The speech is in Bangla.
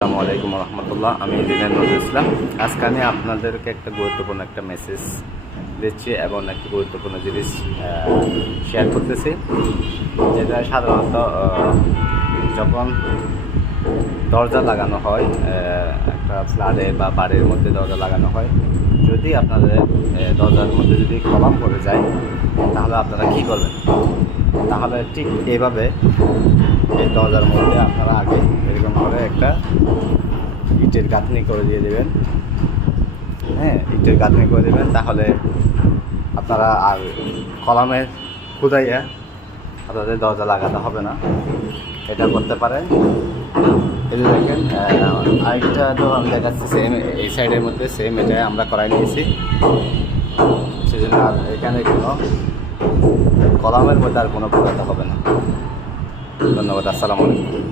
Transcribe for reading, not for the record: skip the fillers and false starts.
আসসালামু আলাইকুম রহমতুল্লাহ। আমি দিলেন নজরুল ইসলাম। আজকে আমি আপনাদেরকে একটা গুরুত্বপূর্ণ একটা মেসেজ দিচ্ছি এবং একটা গুরুত্বপূর্ণ জিনিস শেয়ার করতেছি, যেটা সাধারণত যখন দরজা লাগানো হয়, একটা ফ্ল্যাটে বা বাড়ির মধ্যে দরজা লাগানো হয়, যদি আপনাদের দরজার মধ্যে যদি কলম পড়ে যায় তাহলে আপনারা কী করবেন? তাহলে ঠিক এইভাবে এই দরজার মধ্যে আপনারা আগে এরকম করে একটা ইটের গাঁথনি করে দিয়ে দেবেন। ইটের গাঁথনি করে দেবেন, তাহলে আপনারা আর কলমের খুদাইয়া আপনাদের দরজা লাগাতে হবে না। এটা করতে পারেন। এই যে দেখেন, আরেকটা তো আমি দেখাচ্ছি সেম এই সাইডের মধ্যে সেম এটা আমরা করাই নিয়েছি, সেজন্য আর এখানে কোনো কলমের মধ্যে আর কোনো খুদাতে হবে না। ধন্যবাদ। আসসালামু আলাইকুম।